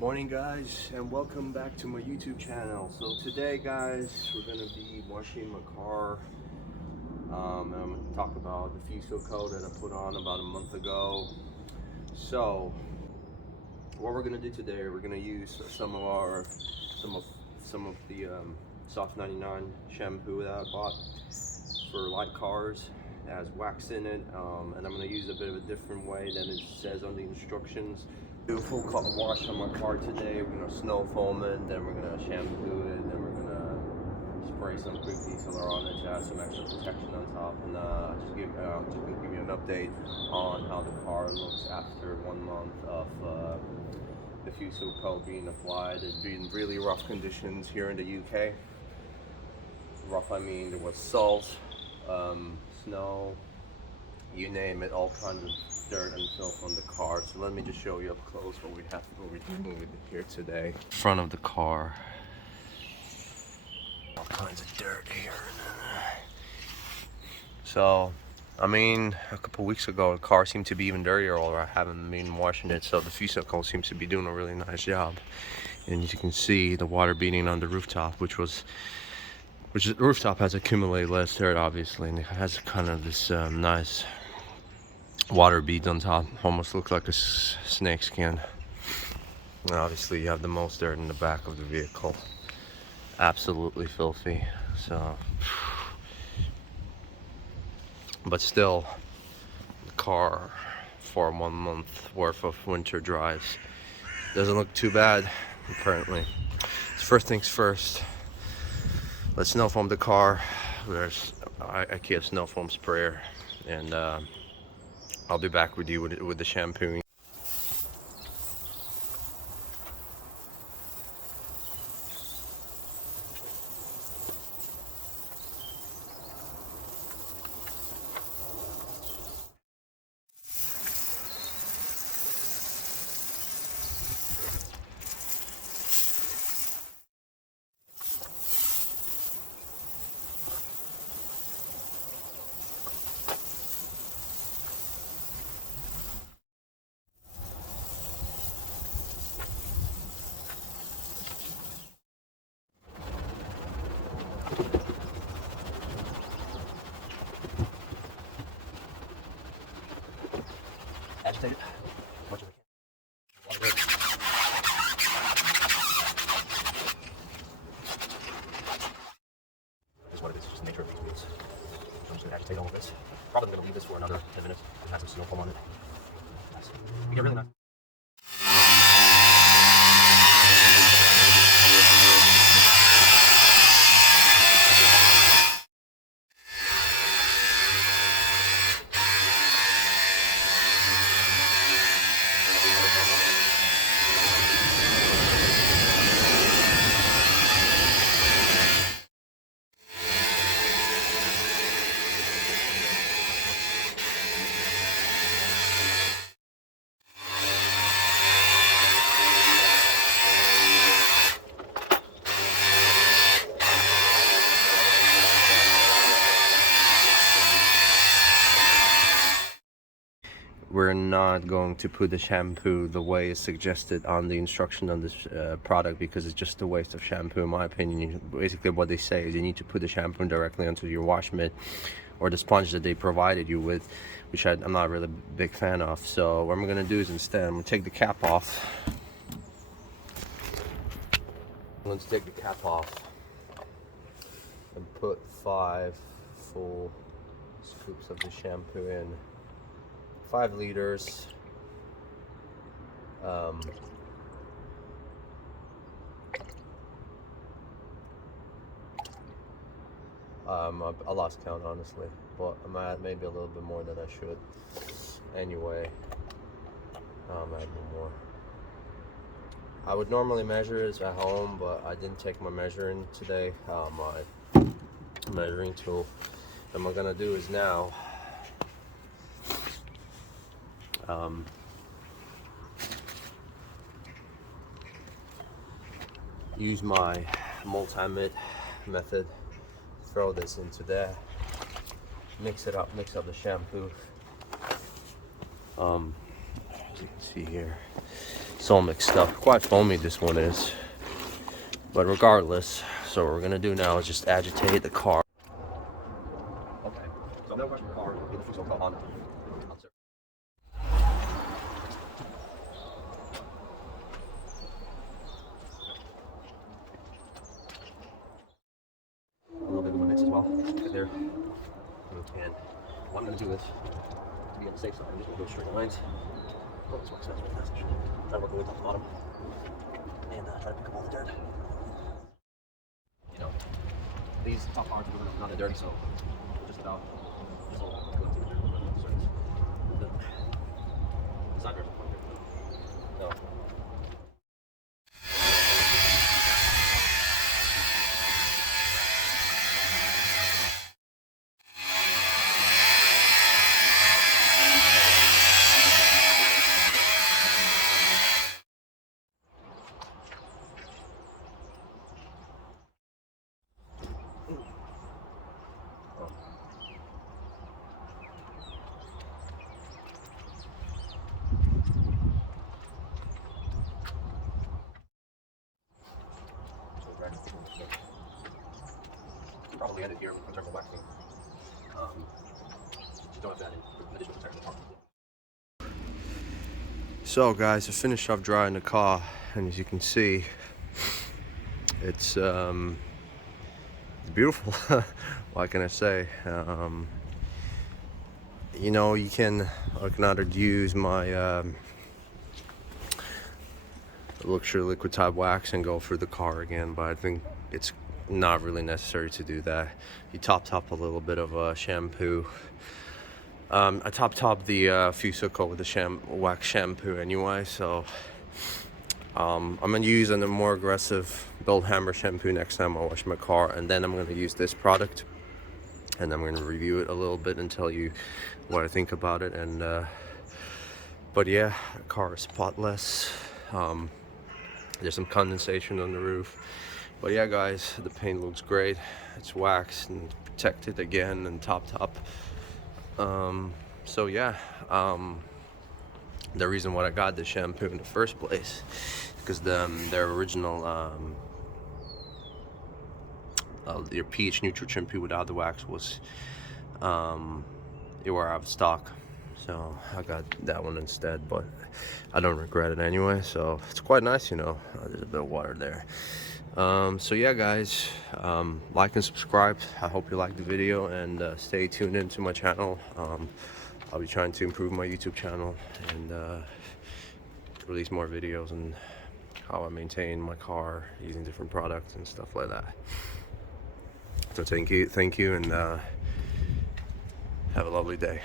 Morning guys, and welcome back to my YouTube channel. So today guys, we're going to be washing my car. And I'm going to talk about the Fusso Coat that I put on about a month ago. So what we're going to do today, we're going to use some of the Soft 99 shampoo that I bought for light cars. It has wax in it, and I'm going to use a bit of a different way than it says on the instructions. Do a full cut wash on my car today. We're gonna snow foam it, then we're gonna shampoo it, then we're gonna spray some quick detailer on it to add some extra protection on top. And just gonna give you an update on how the car looks after 1 month of the Fusso Coat being applied. It's been really rough conditions here in the UK. Rough, I mean there was salt, snow, you name it, all kinds of dirt and filth on the car. So let me just show you up close what we're doing with it here today. Front of the car, all kinds of dirt here. So I mean, a couple weeks ago the car seemed to be even dirtier, or I haven't been washing it, so the Fusso Coat seems to be doing a really nice job. And as you can see, the water beating on the rooftop, the rooftop has accumulated less dirt obviously, and it has kind of this nice water beads on top, almost looks like a snake skin. And obviously you have the most dirt in the back of the vehicle, absolutely filthy. So but still, the car for 1 month worth of winter drives doesn't look too bad apparently. So first things first, let's snow foam the car. I keep a snow foam sprayer, and I'll be back with you with the shampooing. Agitate it as much as I can. This is what it is, just the nature of these beads. I'm just going to agitate all of this. Probably going to leave this for another 10 minutes. It has some snow foam on it. Nice. We get really nice. We're not going to put the shampoo the way it's suggested on the instruction on this product, because it's just a waste of shampoo in my opinion. Basically what they say is you need to put the shampoo directly onto your wash mitt or the sponge that they provided you with, which I'm not really a big fan of. So what I'm going to do is instead I'm going to take the cap off. I'm going to take the cap off and put 5 full scoops of the shampoo in. 5 liters. I lost count honestly, but I'm at maybe a little bit more than I should. Anyway, I'm adding more. I would normally measure this at home, but I didn't take my measuring today. My measuring tool. And what I'm gonna do is now use my multi-mitt method, throw this into there, mix it up, mix up the shampoo, as you can see here. It's all mixed up. Quite foamy this one is. But regardless, so what we're gonna do now is just agitate the car. Okay, so I'm gonna wash my car, get the Fusso Coat on. A little bit of a mix as well, right there. And why I'm gonna do this to be on the safe side. I'm just gonna go straight lines. Oh, this works fantastic. Try to work my way top to bottom. And try to pick up all the dirt. You know, these top parts are not that dirty, so just about just all going to the surface. The side dirt. No. Probably end it here in terms of waxing. You don't have that in additional protection. So guys, I finished off drying the car, and as you can see, it's beautiful. What can I say? You know, I can either use my luxury liquid type wax and go through the car again, but I think it's not really necessary to do that. You top a little bit of shampoo. I top the Fusso Coat with the wax shampoo anyway, so I'm gonna use a more aggressive Build Hammer shampoo next time I wash my car, and then I'm gonna use this product, and I'm gonna review it a little bit and tell you what I think about it. And but yeah, the car is spotless. There's some condensation on the roof, but yeah guys, the paint looks great. It's waxed and protected again and top. So yeah, the reason why I got the shampoo in the first place, because their original their pH neutral shampoo without the wax was they were out of stock, so I got that one instead. But I don't regret it anyway, so it's quite nice, you know. There's a bit of water there. So yeah guys, like and subscribe. I hope you liked the video, and stay tuned into my channel. I'll be trying to improve my YouTube channel and release more videos on how I maintain my car using different products and stuff like that. So thank you, and have a lovely day.